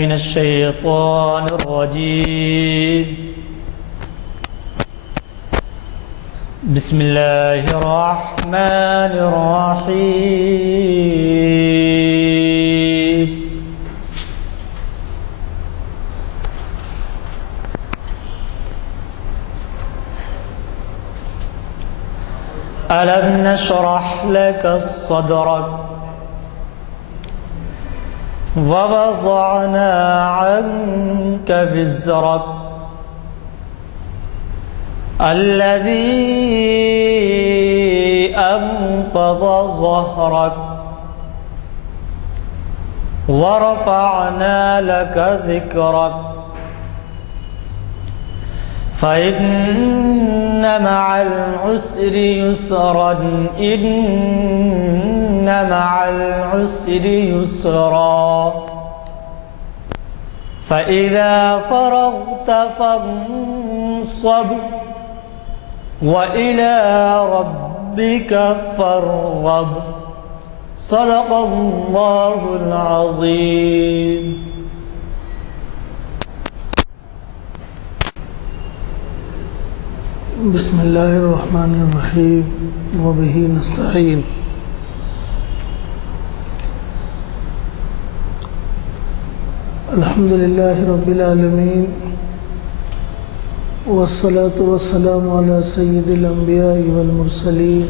من الشيطان الرجيم. بسم الله الرحمن الرحيم. ألم نشرح لك صدرك ووضعنا عنك وزرك الذي أنقض ظهرك ورفعنا لك ذكرك فإن مع العسر يسرا إن مع العسر يسرا فإذا فرغت فانصب وإلى ربك فارغب. صدق الله العظيم. بسم اللہ الرحمن الرحیم وبہ نستعین. الحمد للہ رب العالمین والصلاة والسلام علی سید الانبیاء والمرسلین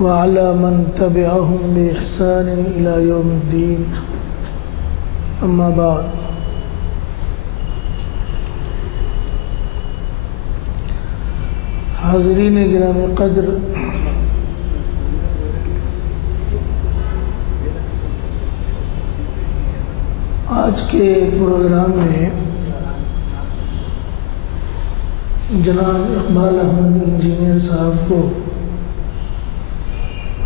وعلی من تبعہم بإحسان الی یوم الدین. اما بعد. حاضرین گرامی قدر، آج کے پروگرام میں جناب اقبال احمد انجینئر صاحب کو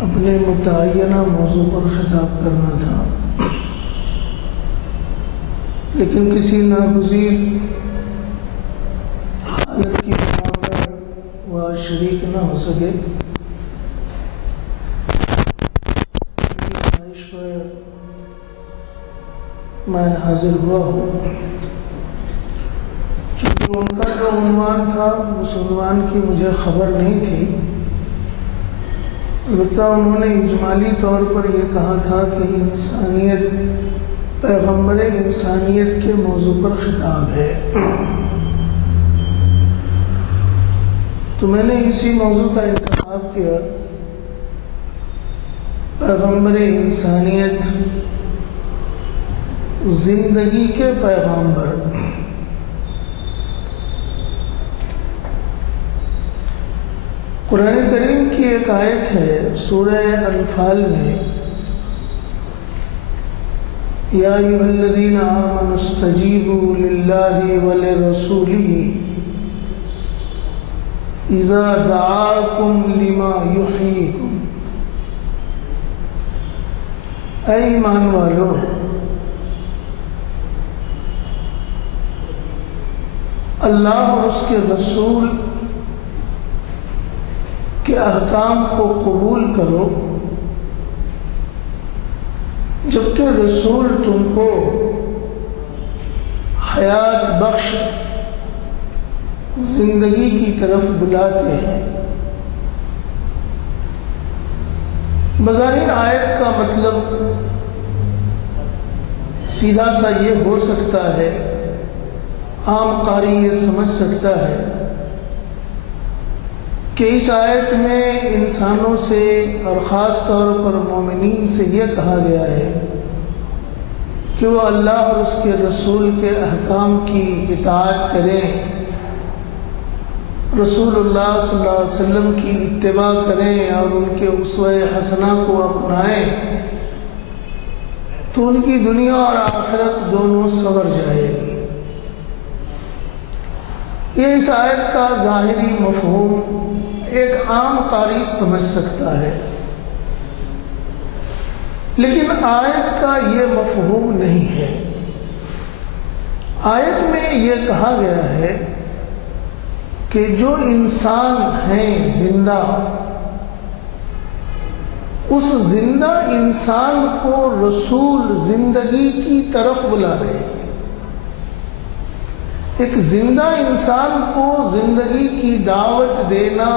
اپنے متعینہ موضوع پر خطاب کرنا تھا، لیکن کسی ناگزیر حالت کی وہ شریک نہ ہو سکے. خواہش پر میں حاضر ہوا ہوں. چونکہ ان کا جو عنوان تھا اس عنوان کی مجھے خبر نہیں تھی، البتہ انہوں نے اجمالی طور پر یہ کہا تھا کہ انسانیت، پیغمبر انسانیت کے موضوع پر خطاب ہے، تو میں نے اسی موضوع کا انتخاب کیا. پیغمبر انسانیت، زندگی کے پیغمبر. قرآن کریم کی ایک آیت ہے سورہ انفال میں، یا ایھا الذین آمنوا استجیبوا للہ ولرسولہ اذا دعاکم لما یحییکم. اے ایمان والو، اللہ اور اس کے رسول کے احکام کو قبول کرو جبکہ رسول تم کو حیات بخش زندگی کی طرف بلاتے ہیں. بظاہر آیت کا مطلب سیدھا سا یہ ہو سکتا ہے، عام قاری یہ سمجھ سکتا ہے کہ اس آیت میں انسانوں سے اور خاص طور پر مومنین سے یہ کہا گیا ہے کہ وہ اللہ اور اس کے رسول کے احکام کی اطاعت کریں، رسول اللہ صلی اللہ علیہ وسلم کی اتباع کریں اور ان کے اسوہ حسنہ کو اپنائیں، تو ان کی دنیا اور آخرت دونوں سنور جائے گی. یہ اس آیت کا ظاہری مفہوم ایک عام قاری سمجھ سکتا ہے، لیکن آیت کا یہ مفہوم نہیں ہے. آیت میں یہ کہا گیا ہے کہ جو انسان ہیں زندہ، اس زندہ انسان کو رسول زندگی کی طرف بلا رہے ہیں۔ ایک زندہ انسان کو زندگی کی دعوت دینا،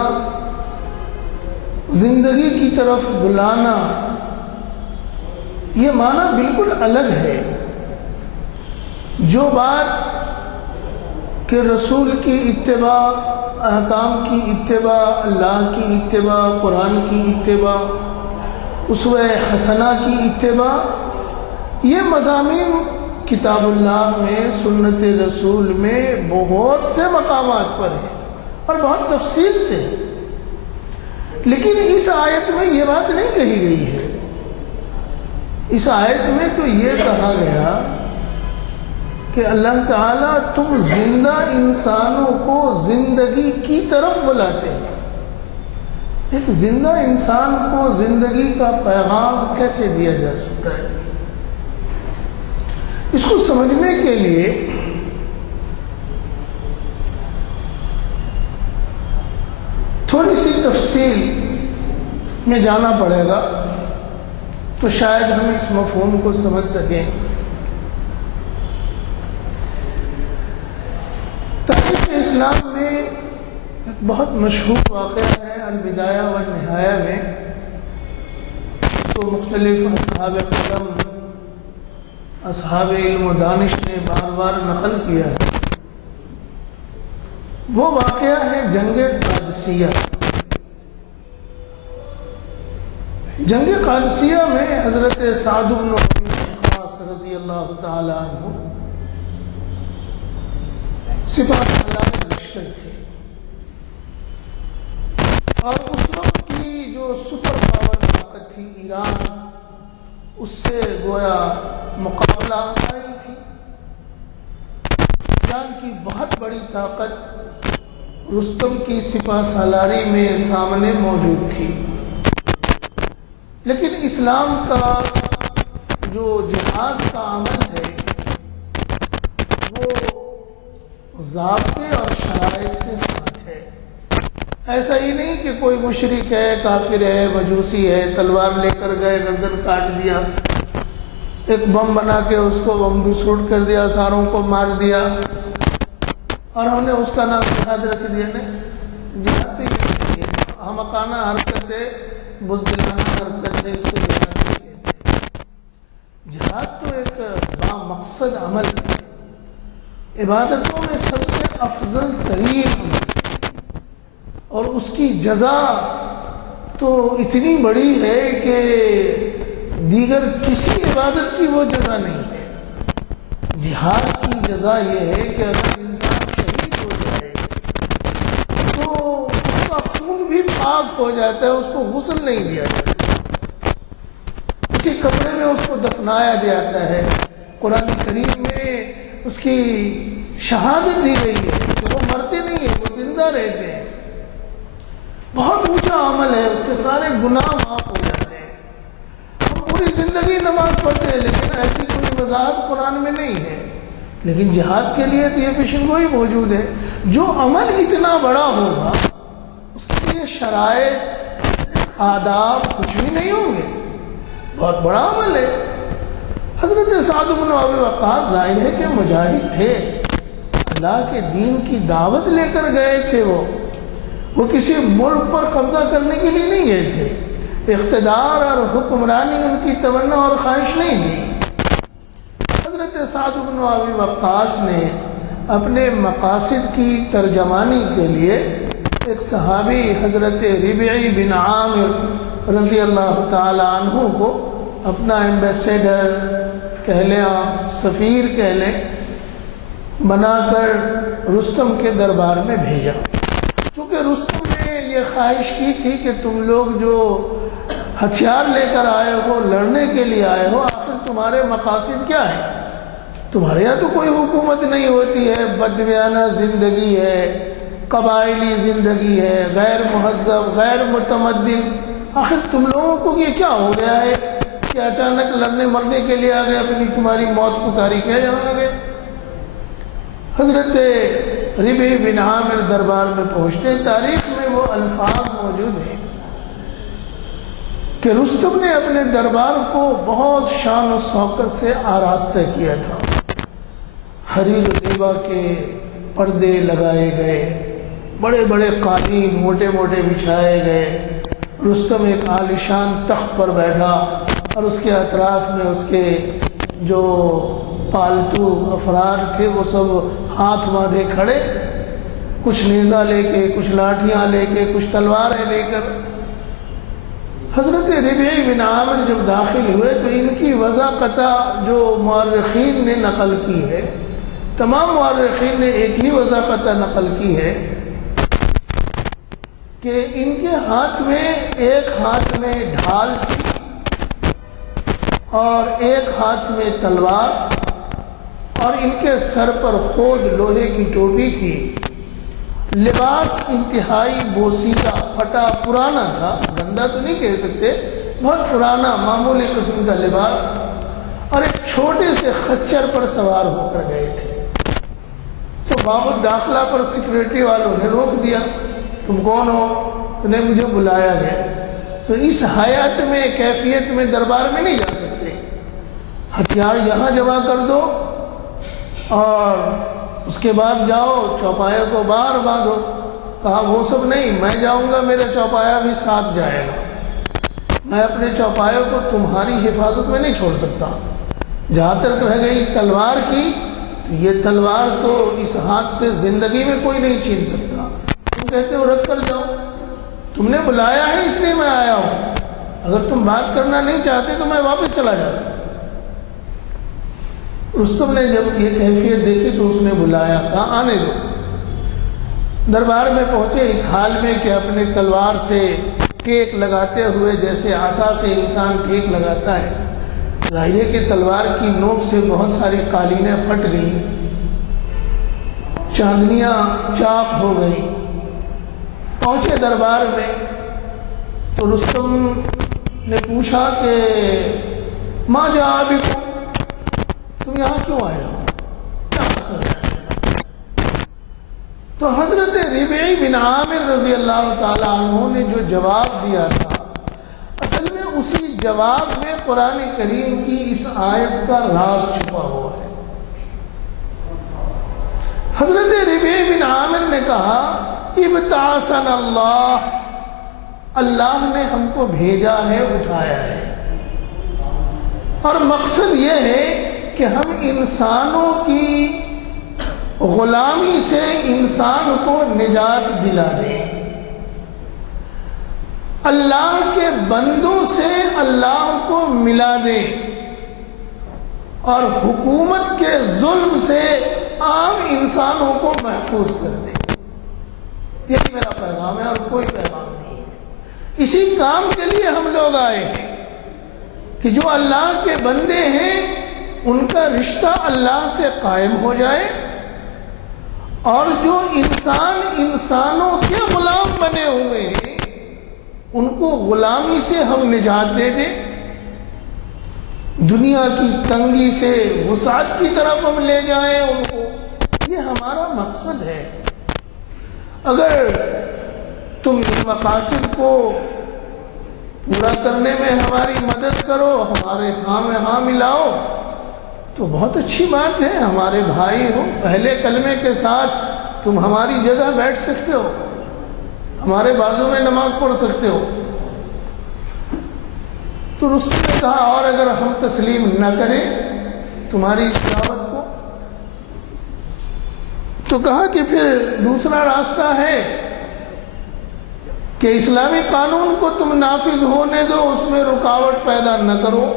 زندگی کی طرف بلانا، یہ معنی بالکل الگ ہے۔ جو بات کہ رسول کی اتباع، احکام کی اتباع، اللہ کی اتباع، قرآن کی اتباع، اسوہ حسنہ کی اتباع، یہ مضامین کتاب اللہ میں، سنت رسول میں بہت سے مقامات پر ہیں اور بہت تفصیل سے ہے، لیکن اس آیت میں یہ بات نہیں کہی گئی ہے۔ اس آیت میں تو یہ کہا گیا کہ اللہ تعالیٰ تم زندہ انسانوں کو زندگی کی طرف بلاتے ہیں۔ ایک زندہ انسان کو زندگی کا پیغام کیسے دیا جا سکتا ہے؟ اس کو سمجھنے کے لیے تھوڑی سی تفصیل میں جانا پڑے گا تو شاید ہم اس مفہوم کو سمجھ سکیں۔ تاریخ اسلام میں ایک بہت مشہور واقعہ ہے البدایہ والنہایہ میں، تو مختلف اصحاب قلم، اصحاب علم و دانش نے بار بار نقل کیا ہے۔ وہ واقعہ ہے جنگ قادسیہ۔ جنگ قادسیہ میں حضرت سعد بن ابی وقاص رضی اللہ تعالی عنہ سپاہ سالار لشکر تھے، اور اس وقت کی جو سپر پاور طاقت تھی ایران، اس سے گویا مقابلہ آئی تھی۔ ایران کی بہت بڑی طاقت رستم کی سپاہ سالاری میں سامنے موجود تھی، لیکن اسلام کا جو جہاد کا عمل ہے وہ ضابطے اور شرائط کے ساتھ ہے۔ ایسا ہی نہیں کہ کوئی مشرک ہے، کافر ہے، مجوسی ہے، تلوار لے کر گئے، گردن کاٹ دیا، ایک بم بنا کے اس کو بم بسفوٹ کر دیا، ساروں کو مار دیا اور ہم نے اس کا نام جہاد رکھ دیا۔ نہیں، جہاد تو یہ احمقانہ حرکتیں، بزدلانہ حرکتیں، اس کو جہاد نہیں کہتے۔ جہاد تو ایک بامقصد عمل ہے، عبادتوں میں سب سے افضل ترین عمل، اور اس کی جزا تو اتنی بڑی ہے کہ دیگر کسی عبادت کی وہ جزا نہیں ہے۔ جہاد کی جزا یہ ہے کہ اگر انسان شہید ہو جائے تو اس کا خون بھی پاک ہو جاتا ہے، اس کو غسل نہیں دیا جاتا، اسی کپڑے میں اس کو دفنایا جاتا ہے۔ قرآن کریم میں اس کی شہادت دی گئی ہے کہ وہ مرتے نہیں ہیں، وہ زندہ رہتے ہیں۔ بہت اونچا عمل ہے، اس کے سارے گناہ معاف ہو جاتے ہیں۔ ہم پوری زندگی نماز پڑھتے ہیں لیکن ایسی کوئی وضاحت قرآن میں نہیں ہے، لیکن جہاد کے لیے تو یہ پیشن گوئی موجود ہے۔ جو عمل اتنا بڑا ہوگا اس کے لیے شرائط، آداب کچھ بھی نہیں ہوں گے، بہت بڑا عمل ہے۔ حضرت سعد بن ابی وقاص ظاہر ہے کہ مجاہد تھے، اللہ کے دین کی دعوت لے کر گئے تھے۔ وہ کسی ملک پر قبضہ کرنے کے لیے نہیں گئے تھے، اقتدار اور حکمرانی ان کی تمنا اور خواہش نہیں تھی۔ حضرت سعد بن ابی وقاص نے اپنے مقاصد کی ترجمانی کے لیے ایک صحابی حضرت ربعی بن عامر رضی اللہ تعالی عنہ کو اپنا ایمبیسیڈر کہہ لیں، آپ سفیر کہہ لیں، بنا کر رستم کے دربار میں بھیجا۔ چونکہ رستم نے یہ خواہش کی تھی کہ تم لوگ جو ہتھیار لے کر آئے ہو، لڑنے کے لیے آئے ہو، آخر تمہارے مقاصد کیا ہے؟ تمہارے یہاں تو کوئی حکومت نہیں ہوتی ہے، بدویانہ زندگی ہے، قبائلی زندگی ہے، غیر مہذب، غیر متمدن۔ آخر تم لوگوں کو یہ کیا ہو گیا ہے کہ اچانک لڑنے مرنے کے لیے آ گئے، اپنی تمہاری موت پکاری کیا جانا گے؟ حضرت ربعی بن عامر دربار میں پہنچتے، تاریخ میں وہ الفاظ موجود ہیں کہ رستم نے اپنے دربار کو بہت شان و شوکت سے آراستہ کیا تھا. حریر و دیبا کے پردے لگائے گئے، بڑے بڑے قالین موٹے موٹے بچھائے گئے. رستم ایک عالیشان تخت پر بیٹھا اور اس کے اطراف میں اس کے جو پالتو افراد تھے وہ سب ہاتھ باندھے کھڑے، کچھ نیزہ لے کے، کچھ لاٹھیاں لے کے، کچھ تلواریں لے کر. حضرت ربیع بن عامر جب داخل ہوئے تو ان کی وضاقتہ جو مورخین نے نقل کی ہے، تمام مورخین نے ایک ہی وضاقتہ نقل کی ہے کہ ان کے ہاتھ میں ایک ہاتھ میں ڈھال تھی اور ایک ہاتھ میں تلوار، اور ان کے سر پر خود لوہے کی ٹوپی تھی. لباس انتہائی بوسیدہ پھٹا پرانا تھا، گندا تو نہیں کہہ سکتے، بہت پرانا معمولی قسم کا لباس، اور ایک چھوٹے سے خچر پر سوار ہو کر گئے تھے. تو باب الداخلہ پر سیکورٹی والوں نے روک دیا، تم کون ہو؟ تو نے مجھے بلایا گیا. تو اس حیات میں کیفیت میں دربار میں نہیں جا سکتے، ہتھیار یہاں جمع کر دو اور اس کے بعد جاؤ چوپایا کو باہر باندھو. کہا وہ سب نہیں، میں جاؤں گا، میرا چوپایا بھی ساتھ جائے گا. میں اپنے چوپایا کو تمہاری حفاظت میں نہیں چھوڑ سکتا. جہاں تک رہ گئی تلوار کی، تو یہ تلوار تو اس ہاتھ سے زندگی میں کوئی نہیں چھین سکتا. تم کہتے ہو رکھ کر جاؤ، تم نے بلایا ہے اس لیے میں آیا ہوں. اگر تم بات کرنا نہیں چاہتے تو میں واپس چلا جاتا. رستم نے جب یہ کیفیت دیکھی تو اس نے بلایا، کہا آنے دو. دربار میں پہنچے اس حال میں کہ اپنے تلوار سے ٹیک لگاتے ہوئے، جیسے عصا سے انسان ٹیک لگاتا ہے. ظاہر ہے کہ تلوار کی نوک سے بہت ساری قالینیں پھٹ گئیں، چاندنیاں چاک ہو گئیں. پہنچے دربار میں تو رستم نے پوچھا کہ ماں جا بکم، تم یہاں کیوں آئے ہو؟ کیا مقصد ہے؟ تو حضرت ربیع بن عامر رضی اللہ تعالی عنہ نے جو جواب دیا تھا، اصل میں اسی جواب میں قرآن کریم کی اس آیت کا راز چھپا ہوا ہے. حضرت ربیع بن عامر نے کہا ابتعثنا اللہ، اللہ نے ہم کو بھیجا ہے، اٹھایا ہے، اور مقصد یہ ہے کہ ہم انسانوں کی غلامی سے انسان کو نجات دلا دیں، اللہ کے بندوں سے اللہ کو ملا دیں، اور حکومت کے ظلم سے عام انسانوں کو محفوظ کر دیں. یہی میرا پیغام ہے اور کوئی پیغام نہیں ہے. اسی کام کے لیے ہم لوگ آئے ہیں کہ جو اللہ کے بندے ہیں ان کا رشتہ اللہ سے قائم ہو جائے، اور جو انسان انسانوں کے غلام بنے ہوئے ہیں ان کو غلامی سے ہم نجات دے دیں، دنیا کی تنگی سے وسعت کی طرف ہم لے جائیں ان کو. یہ ہمارا مقصد ہے. اگر تم ان مقاصد کو پورا کرنے میں ہماری مدد کرو، ہمارے ہاں میں ہاں ملاؤ، تو بہت اچھی بات ہے. ہمارے بھائی ہو، پہلے کلمے کے ساتھ تم ہماری جگہ بیٹھ سکتے ہو، ہمارے بازو میں نماز پڑھ سکتے ہو. تو رستم نے کہا اور اگر ہم تسلیم نہ کریں تمہاری اس دعوت کو، تو کہا کہ پھر دوسرا راستہ ہے کہ اسلامی قانون کو تم نافذ ہونے دو، اس میں رکاوٹ پیدا نہ کرو.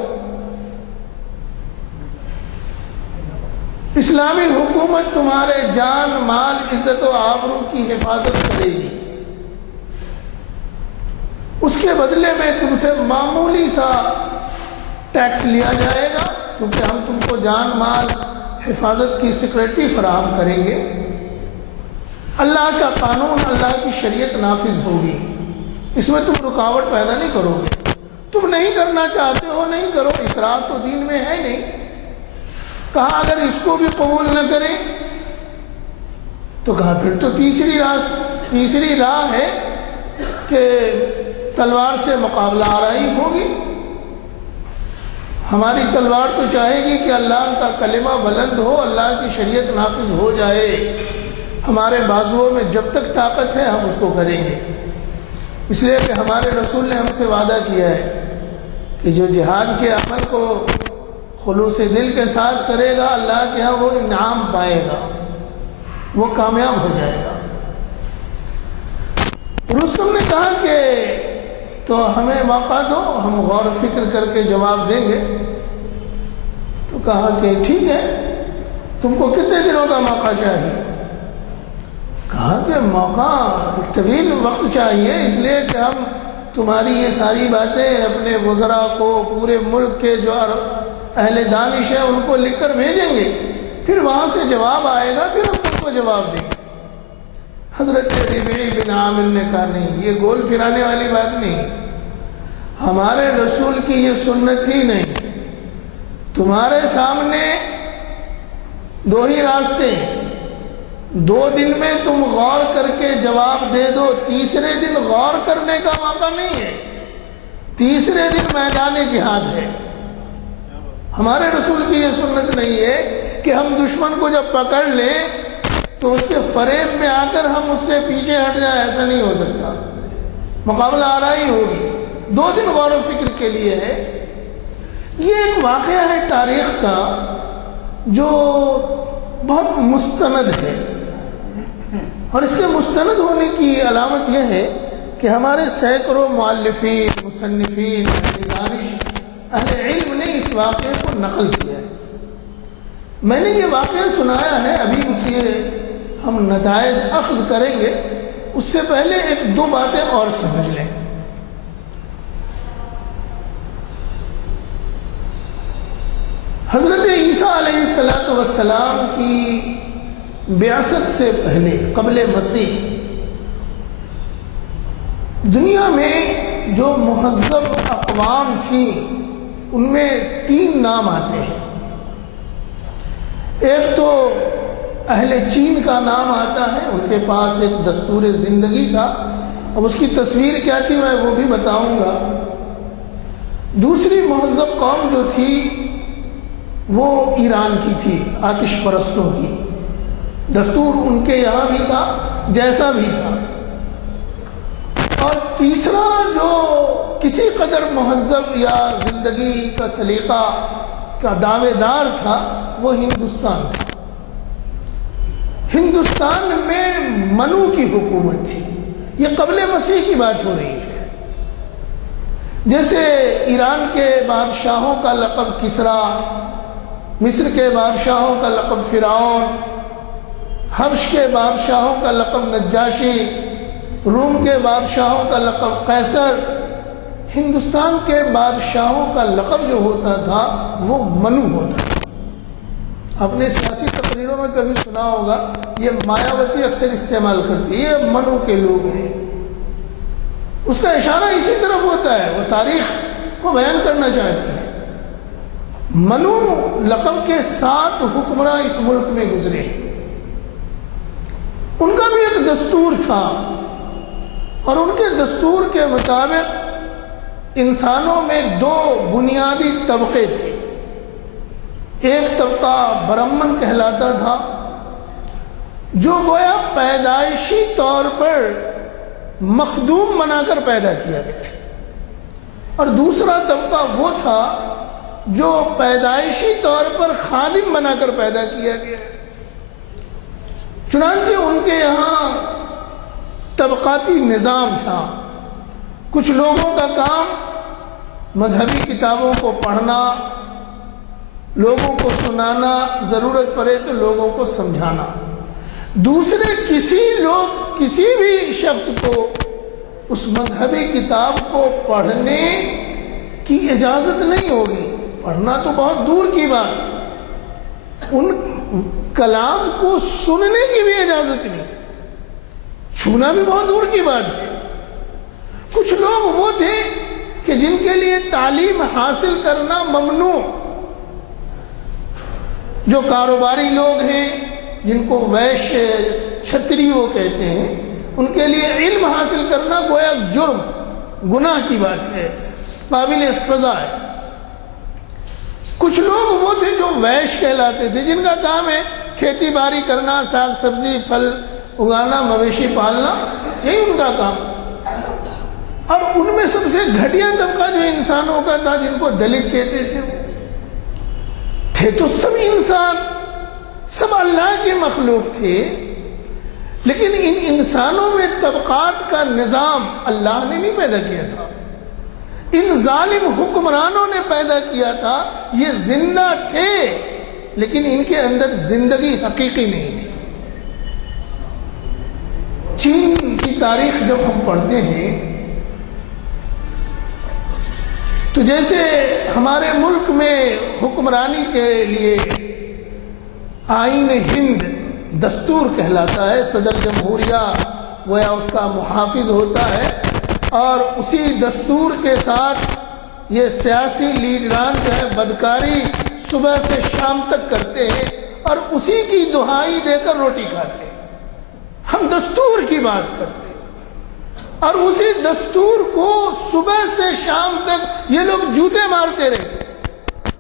اسلامی حکومت تمہارے جان مال عزت و آبرو کی حفاظت کرے گی، اس کے بدلے میں تم سے معمولی سا ٹیکس لیا جائے گا، چونکہ ہم تم کو جان مال حفاظت کی سیکورٹی فراہم کریں گے. اللہ کا قانون، اللہ کی شریعت نافذ ہوگی، اس میں تم رکاوٹ پیدا نہیں کرو گے. تم نہیں کرنا چاہتے ہو نہیں کرو، اکراہ تو دین میں ہے نہیں. کہا اگر اس کو بھی قبول نہ کریں تو کہا پھر تو تیسری راہ ہے کہ تلوار سے مقابلہ آرائی ہوگی. ہماری تلوار تو چاہے گی کہ اللہ کا کلمہ بلند ہو، اللہ کی شریعت نافذ ہو جائے. ہمارے بازوؤں میں جب تک طاقت ہے ہم اس کو کریں گے، اس لیے کہ ہمارے رسول نے ہم سے وعدہ کیا ہے کہ جو جہاد کے عمل کو خلوص دل کے ساتھ کرے گا اللہ کے ہاں وہ انعام پائے گا، وہ کامیاب ہو جائے گا. رستم نے کہا کہ تو ہمیں موقع دو، ہم غور و فکر کر کے جواب دیں گے. تو کہا کہ ٹھیک ہے، تم کو کتنے دنوں کا موقع چاہیے؟ کہا کہ موقع طویل وقت چاہیے، اس لیے کہ ہم تمہاری یہ ساری باتیں اپنے وزراء کو، پورے ملک کے جو اہل دانش ہیں ان کو لکھ کر بھیجیں گے، پھر وہاں سے جواب آئے گا، پھر ہم تم کو جواب دیں گے. حضرت ربیع بن عامر نے کہا نہیں، یہ گول پھرانے والی بات نہیں، ہمارے رسول کی یہ سنت ہی نہیں. تمہارے سامنے دو ہی راستے ہیں، 2 دن میں تم غور کر کے جواب دے دو، تیسرے دن غور کرنے کا موقع نہیں ہے، تیسرے دن میدان جہاد ہے. ہمارے رسول کی یہ سنت نہیں ہے کہ ہم دشمن کو جب پکڑ لیں تو اس کے فریب میں آ کر ہم اس سے پیچھے ہٹ جائیں، ایسا نہیں ہو سکتا. مقابلہ آرائی ہوگی، 2 دن غور و فکر کے لیے ہے. یہ ایک واقعہ ہے تاریخ کا جو بہت مستند ہے، اور اس کے مستند ہونے کی علامت یہ ہے کہ ہمارے سینکڑوں مؤلفین، مصنفین، اہل علم نے اس واقعے کو نقل کیا ہے. میں نے یہ واقعہ سنایا ہے، ابھی اسے ہم نتائج اخذ کریں گے، اس سے پہلے 1-2 باتیں اور سمجھ لیں. حضرت عیسیٰ علیہ السلام کی بعثت سے پہلے، قبل مسیح، دنیا میں جو مہذب اقوام تھی ان میں 3 نام آتے ہیں. ایک تو اہل چین کا نام آتا ہے، ان کے پاس ایک دستور زندگی تھا، اب اس کی تصویر کیا تھی میں وہ بھی بتاؤں گا. دوسری مہذب قوم جو تھی وہ ایران کی تھی، آتش پرستوں کی. دستور ان کے یہاں بھی تھا جیسا بھی تھا. اور تیسرا جو کسی قدر مہذب یا زندگی کا سلیقہ کا دعوے دار تھا وہ ہندوستان تھا. ہندوستان میں منو کی حکومت تھی. یہ قبل مسیح کی بات ہو رہی ہے. جیسے ایران کے بادشاہوں کا لقب کسرا، مصر کے بادشاہوں کا لقب فرعون، حبش کے بادشاہوں کا لقب نجاشی، روم کے بادشاہوں کا لقب قیصر، ہندوستان کے بادشاہوں کا لقب جو ہوتا تھا وہ منو ہوتا تھا. آپ نے سیاسی تقریروں میں کبھی سنا ہوگا، یہ مایاوتی اکثر استعمال کرتی ہے، یہ منو کے لوگ ہیں. اس کا اشارہ اسی طرف ہوتا ہے، وہ تاریخ کو بیان کرنا چاہتی ہے. منو لقب کے 7 حکمراں اس ملک میں گزرے. ان کا بھی ایک دستور تھا، اور ان کے دستور کے مطابق انسانوں میں 2 بنیادی طبقے تھے. ایک طبقہ برہمن کہلاتا تھا جو گویا پیدائشی طور پر مخدوم بنا کر پیدا کیا گیا، اور دوسرا طبقہ وہ تھا جو پیدائشی طور پر خادم بنا کر پیدا کیا گیا. چنانچہ ان کے یہاں طبقاتی نظام تھا. کچھ لوگوں کا کام مذہبی کتابوں کو پڑھنا، لوگوں کو سنانا، ضرورت پڑے تو لوگوں کو سمجھانا. دوسرے کسی بھی شخص کو اس مذہبی کتاب کو پڑھنے کی اجازت نہیں ہوگی. پڑھنا تو بہت دور کی بات، ان کلام کو سننے کی بھی اجازت نہیں، چھونا بھی بہت دور کی بات ہے. کچھ لوگ وہ تھے کہ جن کے لیے تعلیم حاصل کرنا ممنوع، جو کاروباری لوگ ہیں جن کو ویشیہ چھتری وہ کہتے ہیں، ان کے لیے علم حاصل کرنا گویا جرم. گناہ کی بات ہے، قابل سزا ہے۔ کچھ لوگ وہ تھے جو ویش کہلاتے تھے، جن کا کام ہے کھیتی باڑی کرنا، ساگ سبزی پھل اگانا، مویشی پالنا، یہی ان کا کام۔ اور ان میں سب سے گھٹیا طبقہ جو انسانوں کا تھا، جن کو دلت کہتے تھے تو سب انسان، سب اللہ کے مخلوق تھے، لیکن ان انسانوں میں طبقات کا نظام اللہ نے نہیں پیدا کیا تھا، ان ظالم حکمرانوں نے پیدا کیا تھا۔ یہ زندہ تھے لیکن ان کے اندر زندگی حقیقی نہیں تھی۔ چین کی تاریخ جب ہم پڑھتے ہیں تو جیسے ہمارے ملک میں حکمرانی کے لیے آئین ہند دستور کہلاتا ہے، صدر جمہوریہ گویا اس کا محافظ ہوتا ہے، اور اسی دستور کے ساتھ یہ سیاسی لیڈران جو ہے بدکاری صبح سے شام تک کرتے ہیں اور اسی کی دہائی دے کر روٹی کھاتے ہیں۔ ہم دستور کی بات کرتے ہیں اور اسی دستور کو صبح سے شام تک یہ لوگ جوتے مارتے رہتے ہیں۔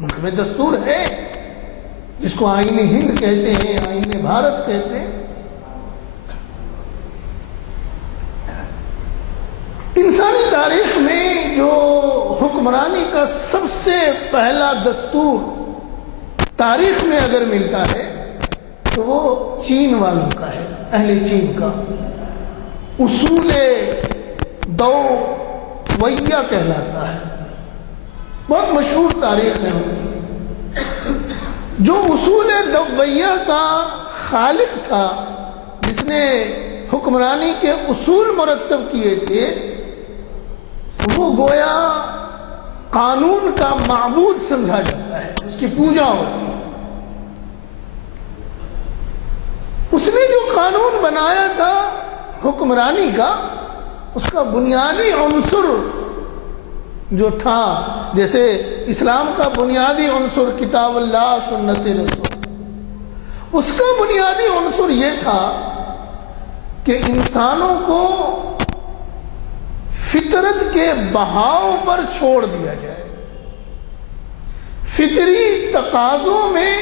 ملک میں دستور ہے جس کو آئین ہند کہتے ہیں، آئین بھارت کہتے ہیں۔ انسانی تاریخ میں جو حکمرانی کا سب سے پہلا دستور تاریخ میں اگر ملتا ہے تو وہ چین والوں کا ہے، اہل چین کا۔ اصول دو ویہ کہلاتا ہے، بہت مشہور تاریخ ہے ان کی۔ جو اصول دویہ کا خالق تھا، جس نے حکمرانی کے اصول مرتب کیے تھے، وہ گویا قانون کا معبود سمجھا جاتا ہے، اس کی پوجا ہوتی ہے۔ اس نے جو قانون بنایا تھا حکمرانی کا، اس کا بنیادی عنصر جو تھا، جیسے اسلام کا بنیادی عنصر کتاب اللہ سنت رسول، اس کا بنیادی عنصر یہ تھا کہ انسانوں کو فطرت کے بہاؤ پر چھوڑ دیا جائے، فطری تقاضوں میں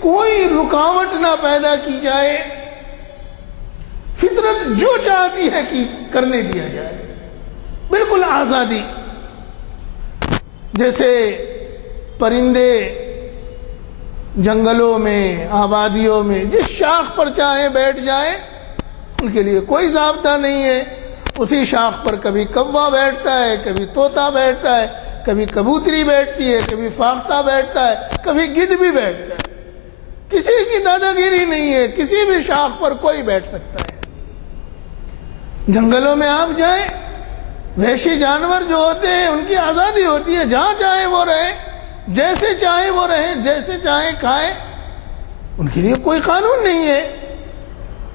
کوئی رکاوٹ نہ پیدا کی جائے، فطرت جو چاہتی ہے کہ کرنے دیا جائے، بالکل آزادی۔ جیسے پرندے جنگلوں میں، آبادیوں میں جس شاخ پر چاہیں بیٹھ جائیں، ان کے لیے کوئی ضابطہ نہیں ہے۔ اسی شاخ پر کبھی کوا بیٹھتا ہے، کبھی طوطا بیٹھتا ہے، کبھی کبوتری بیٹھتی ہے، کبھی فاختہ بیٹھتا ہے، کبھی گدھ بھی بیٹھتا ہے۔ کسی کی دادا گیری نہیں ہے، کسی بھی شاخ پر کوئی بیٹھ سکتا ہے۔ جنگلوں میں آپ جائیں، وحشی جانور جو ہوتے ہیں ان کی آزادی ہوتی ہے، جہاں چاہیں وہ رہیں، جیسے چاہیں وہ رہیں، جیسے چاہیں کھائیں، ان کے لیے کوئی قانون نہیں ہے۔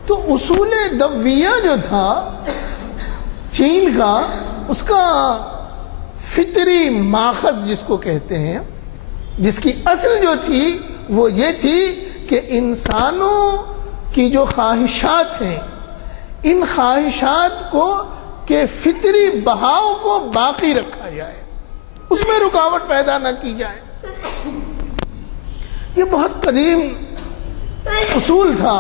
تو اصول دویہ جو تھا چین کا، اس کا فطری ماخذ جس کو کہتے ہیں، جس کی اصل جو تھی وہ یہ تھی کہ انسانوں کی جو خواہشات ہیں، ان خواہشات کو کہ فطری بہاؤ کو باقی رکھا جائے، اس میں رکاوٹ پیدا نہ کی جائے۔ یہ بہت قدیم اصول تھا،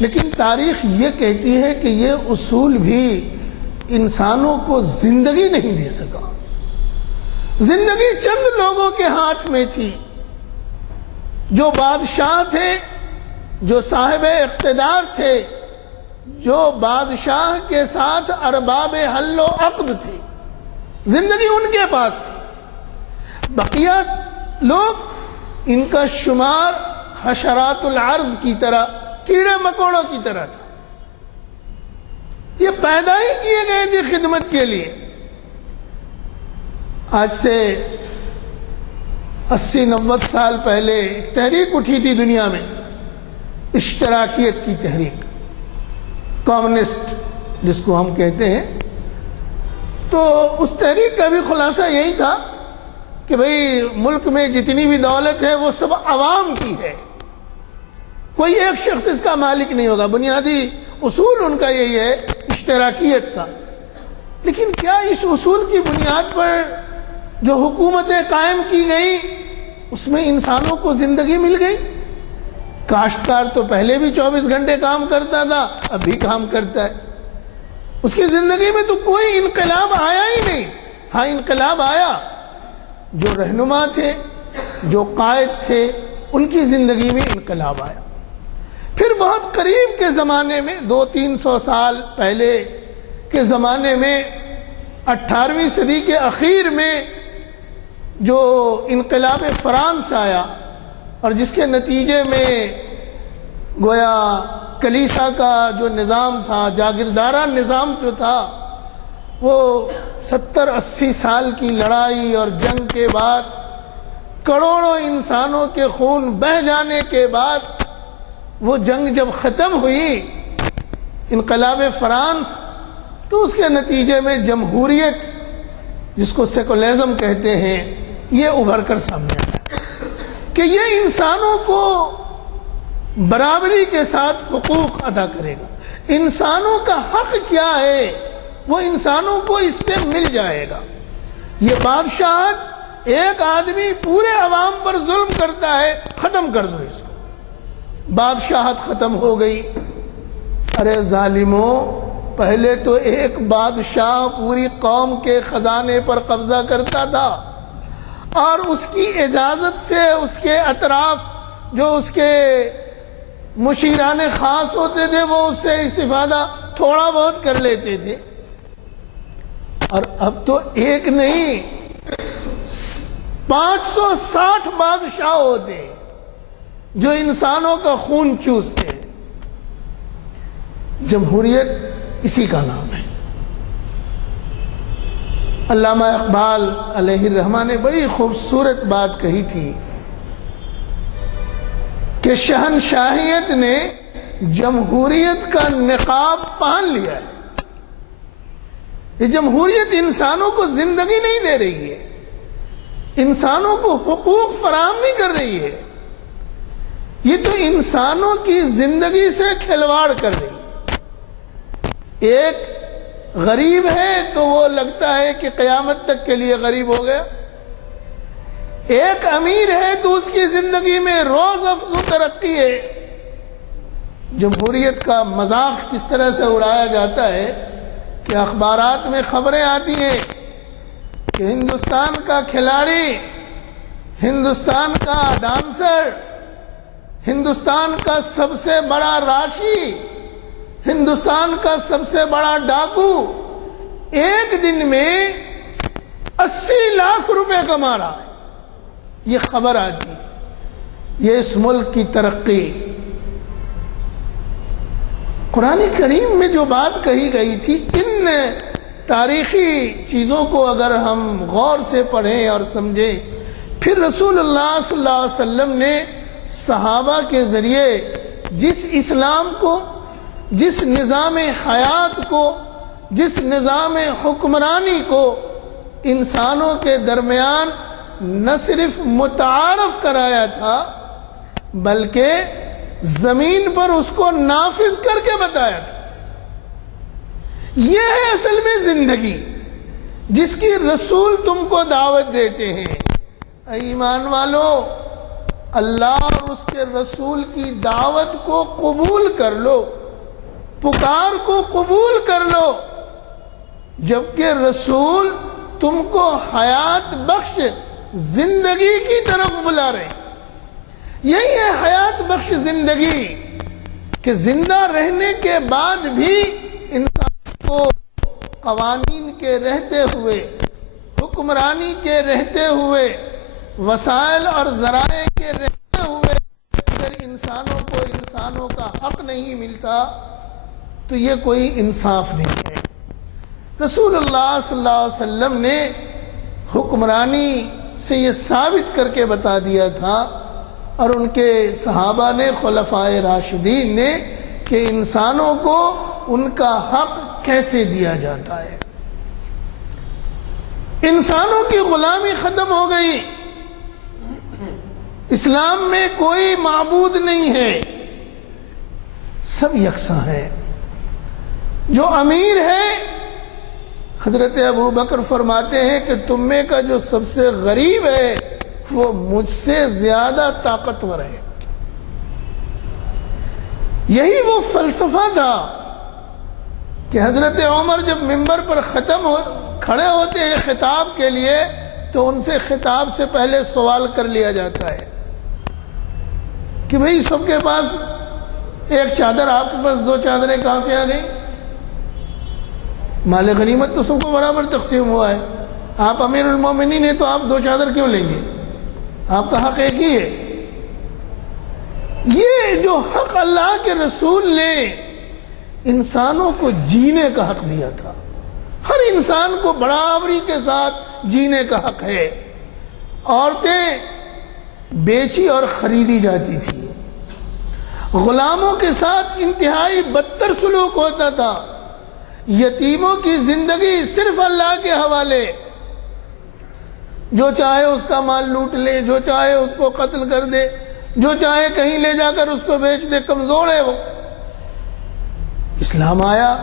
لیکن تاریخ یہ کہتی ہے کہ یہ اصول بھی انسانوں کو زندگی نہیں دے سکا۔ زندگی چند لوگوں کے ہاتھ میں تھی، جو بادشاہ تھے، جو صاحب اقتدار تھے، جو بادشاہ کے ساتھ ارباب حل و عقد تھے، زندگی ان کے پاس تھی۔ بقیہ لوگ، ان کا شمار حشرات الارض کی طرح، کیڑے مکوڑوں کی طرح تھا۔ یہ پیدا ہی کیے گئے تھے خدمت کے لیے۔ آج سے 80-90 سال پہلے ایک تحریک اٹھی تھی دنیا میں، اشتراکیت کی تحریک، کمیونسٹ جس کو ہم کہتے ہیں۔ تو اس تحریک کا بھی خلاصہ یہی تھا کہ بھئی ملک میں جتنی بھی دولت ہے وہ سب عوام کی ہے، کوئی ایک شخص اس کا مالک نہیں ہوگا۔ بنیادی اصول ان کا یہی ہے اشتراکیت کا۔ لیکن کیا اس اصول کی بنیاد پر جو حکومتیں قائم کی گئی اس میں انسانوں کو زندگی مل گئی؟ کاشتکار تو پہلے بھی 24 گھنٹے کام کرتا تھا، اب بھی کام کرتا ہے، اس کی زندگی میں تو کوئی انقلاب آیا ہی نہیں۔ ہاں انقلاب آیا، جو رہنما تھے، جو قائد تھے، ان کی زندگی میں انقلاب آیا۔ پھر بہت قریب کے زمانے میں 200-300 سال پہلے کے زمانے میں 18ویں صدی کے اخیر میں جو انقلاب فرانس آیا، اور جس کے نتیجے میں گویا کلیسا کا جو نظام تھا، جاگیردارہ نظام جو تھا، وہ 70-80 سال کی لڑائی اور جنگ کے بعد، کروڑوں انسانوں کے خون بہہ جانے کے بعد، وہ جنگ جب ختم ہوئی، انقلاب فرانس، تو اس کے نتیجے میں جمہوریت، جس کو سیکولرزم کہتے ہیں، یہ ابھر کر سامنے آیا کہ یہ انسانوں کو برابری کے ساتھ حقوق ادا کرے گا۔ انسانوں کا حق کیا ہے وہ انسانوں کو اس سے مل جائے گا۔ یہ بادشاہت، ایک آدمی پورے عوام پر ظلم کرتا ہے، ختم کر دو اس کو۔ بادشاہت ختم ہو گئی۔ ارے ظالموں، پہلے تو ایک بادشاہ پوری قوم کے خزانے پر قبضہ کرتا تھا، اور اس کی اجازت سے اس کے اطراف جو اس کے مشیران خاص ہوتے تھے وہ اس سے استفادہ تھوڑا بہت کر لیتے تھے۔ اور اب تو ایک نہیں، 560 بادشاہ ہوتے ہیں جو انسانوں کا خون چوستے ہیں۔ جمہوریت اسی کا نام ہے۔ علامہ اقبال علیہ الرحمہ نے بڑی خوبصورت بات کہی تھی کہ شہنشاہیت نے جمہوریت کا نقاب پہن لیا ہے۔ یہ جمہوریت انسانوں کو زندگی نہیں دے رہی ہے، انسانوں کو حقوق فراہم نہیں کر رہی ہے، یہ تو انسانوں کی زندگی سے کھلواڑ کر رہی ہے۔ ایک غریب ہے تو وہ لگتا ہے کہ قیامت تک کے لیے غریب ہو گیا، ایک امیر ہے تو اس کی زندگی میں روز افزوں ترقی ہے۔ جمہوریت کا مذاق کس طرح سے اڑایا جاتا ہے کہ اخبارات میں خبریں آتی ہیں کہ ہندوستان کا کھلاڑی، ہندوستان کا ڈانسر، ہندوستان کا سب سے بڑا راشی، ہندوستان کا سب سے بڑا ڈاکو ایک دن میں 80 لاکھ روپے کما رہا ہے۔ یہ خبر آتی ہے۔ یہ اس ملک کی ترقی۔ قرآن کریم میں جو بات کہی گئی تھی، ان تاریخی چیزوں کو اگر ہم غور سے پڑھیں اور سمجھیں، پھر رسول اللہ صلی اللہ علیہ وسلم نے صحابہ کے ذریعے جس اسلام کو، جس نظام حیات کو، جس نظام حکمرانی کو انسانوں کے درمیان نہ صرف متعارف کرایا تھا بلکہ زمین پر اس کو نافذ کر کے بتایا تھا، یہ ہے اصل میں زندگی جس کی رسول تم کو دعوت دیتے ہیں۔ اے ایمان والو، اللہ اور اس کے رسول کی دعوت کو قبول کر لو، پکار کو قبول کر لو، جبکہ رسول تم کو حیات بخش زندگی کی طرف بلا رہے ہیں۔ یہی ہے حیات بخش زندگی کہ زندہ رہنے کے بعد بھی انسان کو قوانین کے رہتے ہوئے، حکمرانی کے رہتے ہوئے، وسائل اور ذرائع کے رہتے ہوئے اگر انسانوں کو انسانوں کا حق نہیں ملتا تو یہ کوئی انصاف نہیں ہے۔ رسول اللہ صلی اللہ علیہ وسلم نے حکمرانی سے یہ ثابت کر کے بتا دیا تھا، اور ان کے صحابہ نے، خلفائے راشدین نے، کہ انسانوں کو ان کا حق کیسے دیا جاتا ہے۔ انسانوں کی غلامی ختم ہو گئی۔ اسلام میں کوئی معبود نہیں ہے، سب یکساں ہیں۔ جو امیر ہے حضرت ابو بکر فرماتے ہیں کہ تم میں کا جو سب سے غریب ہے وہ مجھ سے زیادہ طاقتور ہے۔ یہی وہ فلسفہ تھا کہ حضرت عمر جب منبر پر کھڑے ہوتے ہیں خطاب کے لیے تو ان سے خطاب سے پہلے سوال کر لیا جاتا ہے کہ بھئی سب کے پاس ایک چادر، آپ کے پاس دو چادریں کہاں سے آ گئی؟ مال غنیمت تو سب کو برابر تقسیم ہوا ہے، آپ امیر المومنین ہیں تو آپ دو چادر کیوں لیں گے؟ آپ کا حق ایک ہی ہے۔ یہ جو حق اللہ کے رسول نے انسانوں کو جینے کا حق دیا تھا، ہر انسان کو برابری کے ساتھ جینے کا حق ہے۔ عورتیں بیچی اور خریدی جاتی تھی، غلاموں کے ساتھ انتہائی بدتر سلوک ہوتا تھا، یتیموں کی زندگی صرف اللہ کے حوالے، جو چاہے اس کا مال لوٹ لے، جو چاہے اس کو قتل کر دے، جو چاہے کہیں لے جا کر اس کو بیچ دے، کمزور ہے وہ۔ اسلام آیا،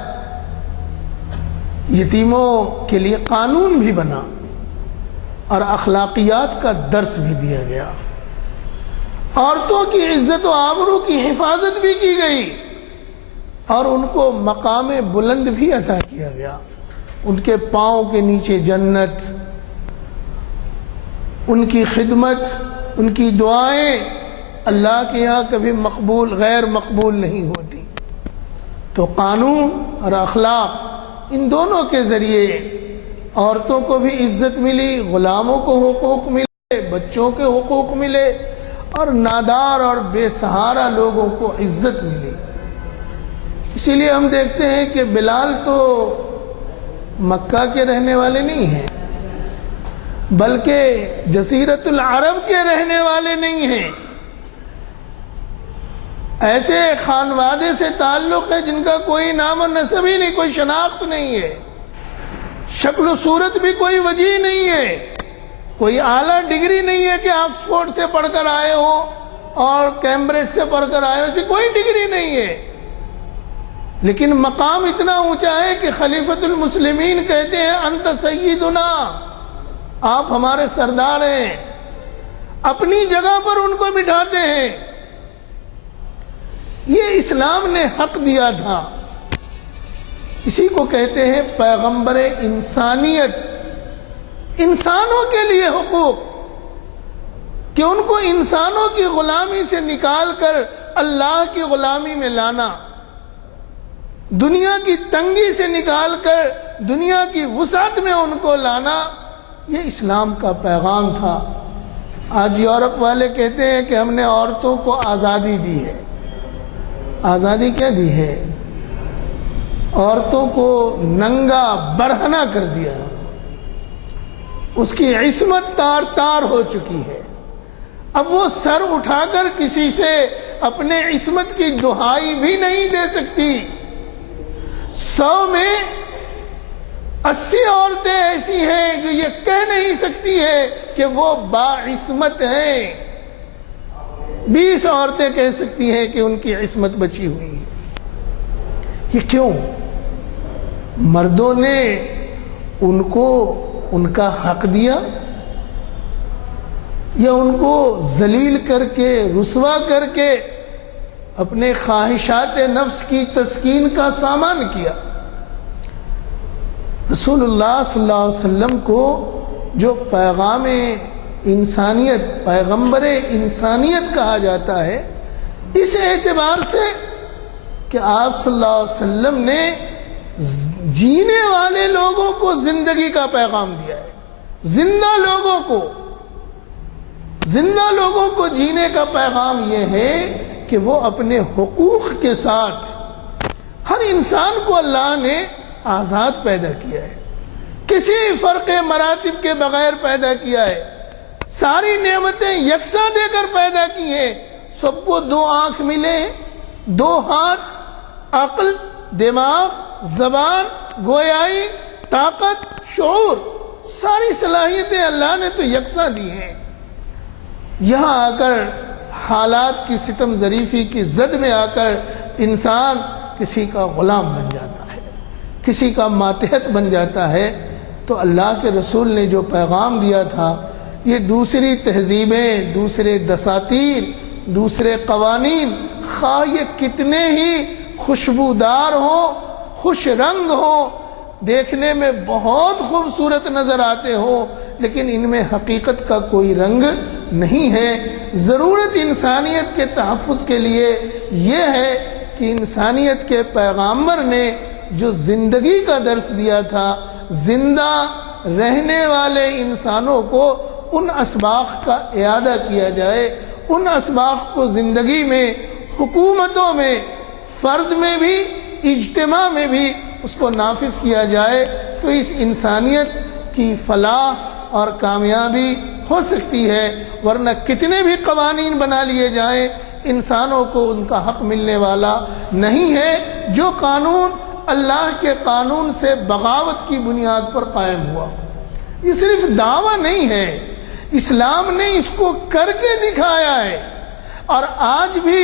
یتیموں کے لیے قانون بھی بنا اور اخلاقیات کا درس بھی دیا گیا، عورتوں کی عزت و آبرو کی حفاظت بھی کی گئی اور ان کو مقام بلند بھی عطا کیا گیا۔ ان کے پاؤں کے نیچے جنت، ان کی خدمت، ان کی دعائیں اللہ کے یہاں کبھی مقبول غیر مقبول نہیں ہوتی۔ تو قانون اور اخلاق ان دونوں کے ذریعے عورتوں کو بھی عزت ملی، غلاموں کو حقوق ملے، بچوں کے حقوق ملے اور نادار اور بے سہارا لوگوں کو عزت ملی۔ اسی لیے ہم دیکھتے ہیں کہ بلال تو مکہ کے رہنے والے نہیں ہیں، بلکہ جزیرۃ العرب کے رہنے والے نہیں ہیں، ایسے خانوادے سے تعلق ہے جن کا کوئی نام و نسب ہی نہیں، کوئی شناخت نہیں ہے، شکل و صورت بھی کوئی وجہ نہیں ہے، کوئی اعلیٰ ڈگری نہیں ہے کہ آکسفورڈ سے پڑھ کر آئے ہو اور کیمبرج سے پڑھ کر آئے ہو، اسے کوئی ڈگری نہیں ہے، لیکن مقام اتنا اونچا ہے کہ خلیفۃ المسلمین کہتے ہیں انت سیدنا، آپ ہمارے سردار ہیں، اپنی جگہ پر ان کو بٹھاتے ہیں۔ یہ اسلام نے حق دیا تھا، اسی کو کہتے ہیں پیغمبر انسانیت، انسانوں کے لیے حقوق، کہ ان کو انسانوں کی غلامی سے نکال کر اللہ کی غلامی میں لانا، دنیا کی تنگی سے نکال کر دنیا کی وسعت میں ان کو لانا، یہ اسلام کا پیغام تھا۔ آج یورپ والے کہتے ہیں کہ ہم نے عورتوں کو آزادی دی ہے۔ آزادی کیا دی ہے؟ عورتوں کو ننگا برہنہ کر دیا، اس کی عصمت تار تار ہو چکی ہے، اب وہ سر اٹھا کر کسی سے اپنے عصمت کی دہائی بھی نہیں دے سکتی۔ 100 میں 80 عورتیں ایسی ہیں جو یہ کہہ نہیں سکتی ہے کہ وہ باعصمت ہیں، 20 عورتیں کہہ سکتی ہیں کہ ان کی عصمت بچی ہوئی ہے۔ یہ کیوں؟ مردوں نے ان کو ان کا حق دیا یا ان کو ذلیل کر کے رسوا کر کے اپنے خواہشات نفس کی تسکین کا سامان کیا؟ رسول اللہ صلی اللہ علیہ وسلم کو جو پیغام انسانیت، پیغمبر انسانیت کہا جاتا ہے، اس اعتبار سے کہ آپ صلی اللہ علیہ وسلم نے جینے والے لوگوں کو زندگی کا پیغام دیا ہے، زندہ لوگوں کو جینے کا پیغام یہ ہے کہ وہ اپنے حقوق کے ساتھ، ہر انسان کو اللہ نے آزاد پیدا کیا ہے، کسی فرق مراتب کے بغیر پیدا کیا ہے، ساری نعمتیں یکساں دے کر پیدا کی ہیں، سب کو 2 آنکھ ملے، 2 ہاتھ، عقل، دماغ، زبان، گویائی، طاقت، شعور، ساری صلاحیتیں اللہ نے تو یکساں دی ہیں۔ یہاں آ کر حالات کی ستم ظریفی کی زد میں آ کر انسان کسی کا غلام بن جاتا ہے، کسی کا ماتحت بن جاتا ہے، تو اللہ کے رسول نے جو پیغام دیا تھا، یہ دوسری تہذیبیں، دوسرے دساتیر، دوسرے قوانین، خواہ یہ کتنے ہی خوشبودار ہوں، خوش رنگ ہوں، دیکھنے میں بہت خوبصورت نظر آتے ہوں، لیکن ان میں حقیقت کا کوئی رنگ نہیں ہے۔ ضرورت انسانیت کے تحفظ کے لیے یہ ہے کہ انسانیت کے پیغامبر نے جو زندگی کا درس دیا تھا، زندہ رہنے والے انسانوں کو ان اسباق کا اعادہ کیا جائے، ان اسباق کو زندگی میں، حکومتوں میں، فرد میں بھی، اجتماع میں بھی اس کو نافذ کیا جائے، تو اس انسانیت کی فلاح اور کامیابی ہو سکتی ہے۔ ورنہ کتنے بھی قوانین بنا لیے جائیں، انسانوں کو ان کا حق ملنے والا نہیں ہے۔ جو قانون اللہ کے قانون سے بغاوت کی بنیاد پر قائم ہوا، یہ صرف دعویٰ نہیں ہے، اسلام نے اس کو کر کے دکھایا ہے، اور آج بھی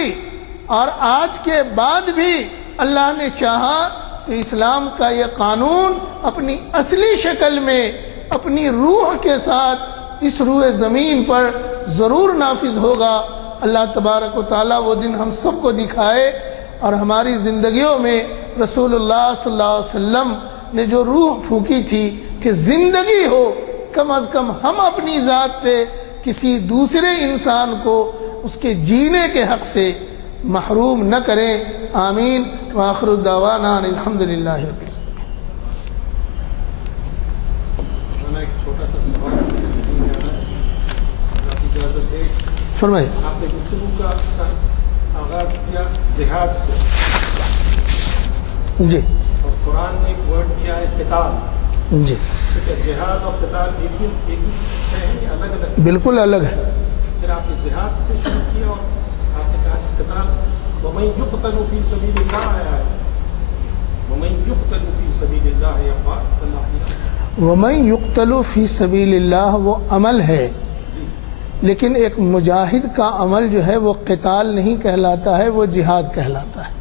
اور آج کے بعد بھی اللہ نے چاہا تو اسلام کا یہ قانون اپنی اصلی شکل میں، اپنی روح کے ساتھ اس روئے زمین پر ضرور نافذ ہوگا۔ اللہ تبارک و تعالیٰ وہ دن ہم سب کو دکھائے، اور ہماری زندگیوں میں رسول اللہ صلی اللہ علیہ وسلم نے جو روح پھونکی تھی کہ زندگی ہو، کم از کم ہم اپنی ذات سے کسی دوسرے انسان کو اس کے جینے کے حق سے محروم نہ کریں۔ آمین۔ وآخر الدعوانا الحمدللہ رب العالمین۔ ایک چھوٹا سا سوال فرمائے۔ آپ نے گفتگو کا آغاز کیا جہاد سے، جی، اور قرآن نے ایک ورڈ دیا ہے قتال۔ جی، جہاد اور قتال ایک ہی ہے یا الگ الگ؟ بالکل الگ ہے۔ پھر آپ نے جہاد سے شروع کیا اور آپ نے کہا کہ قتال وَمَن يُقْتَلُ فِي سَبِيلِ اللَّهِ آیا ہے، وَمَن يُقْتَلُ فِي سَبِيلِ اللَّهِ يَقْبَعْ اللہ۔ وَمَن يُقْتَلُ فِي سَبِيلِ اللَّهِ وہ عمل ہے، لیکن ایک مجاہد کا عمل جو ہے وہ قتال نہیں کہلاتا ہے، وہ جہاد کہلاتا ہے۔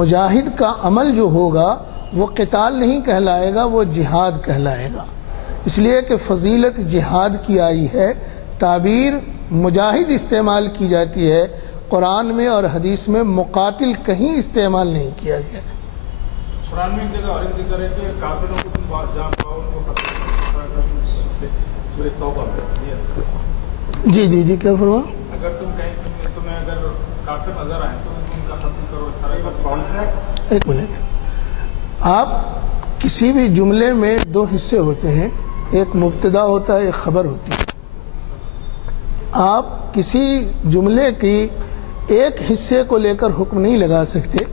مجاہد کا عمل جو ہوگا وہ قتال نہیں کہلائے گا، وہ جہاد کہلائے گا، اس لیے کہ فضیلت جہاد کی آئی ہے، تعبیر مجاہد استعمال کی جاتی ہے، قرآن میں اور حدیث میں مقاتل کہیں استعمال نہیں کیا گیا۔ قرآن میں ایک جگہ اور ایک ذکر ہے کہ کافروں کو تم جان پاؤ، ان کو سورۃ توبہ میں۔ جی جی جی، کیا فرما؟ اگر تم کہیں تمہیں اگر کافر نظر آئے تو ان کا ختم کرو، اس طرح کا کانٹریکٹ۔ ایک منٹ، آپ کسی بھی جملے میں دو حصے ہوتے ہیں، ایک مبتدا ہوتا ہے، ایک خبر ہوتی ہے۔ آپ کسی جملے کی ایک حصے کو لے کر حکم نہیں لگا سکتے،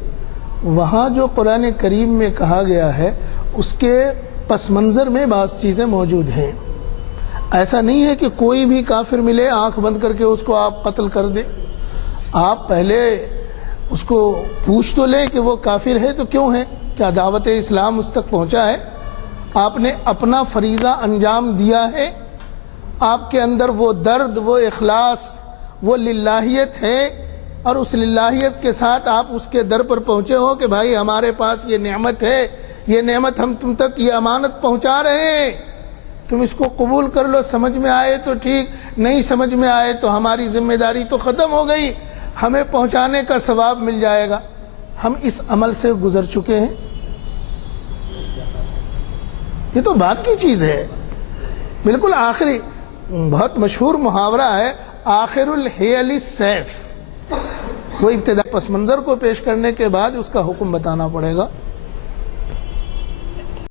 وہاں جو قرآن کریم میں کہا گیا ہے اس کے پس منظر میں بعض چیزیں موجود ہیں۔ ایسا نہیں ہے کہ کوئی بھی کافر ملے آنکھ بند کر کے اس کو آپ قتل کر دیں۔ آپ پہلے اس کو پوچھ تو لیں کہ وہ کافر ہے تو کیوں ہے، کیا دعوت اسلام اس تک پہنچا ہے، آپ نے اپنا فریضہ انجام دیا ہے، آپ کے اندر وہ درد، وہ اخلاص، وہ للہیت ہے، اور اس للہیت کے ساتھ آپ اس کے در پر پہنچے ہو کہ بھائی ہمارے پاس یہ نعمت ہے، یہ نعمت ہم تم تک یہ امانت پہنچا رہے ہیں، تم اس کو قبول کر لو، سمجھ میں آئے تو ٹھیک، نہیں سمجھ میں آئے تو ہماری ذمہ داری تو ختم ہو گئی، ہمیں پہنچانے کا ثواب مل جائے گا۔ ہم اس عمل سے گزر چکے ہیں، یہ تو بات کی چیز ہے۔ بالکل آخری بہت مشہور محاورہ ہے، آخر الحیل السیف، وہ ابتدا پس منظر کو پیش کرنے کے بعد اس کا حکم بتانا پڑے گا۔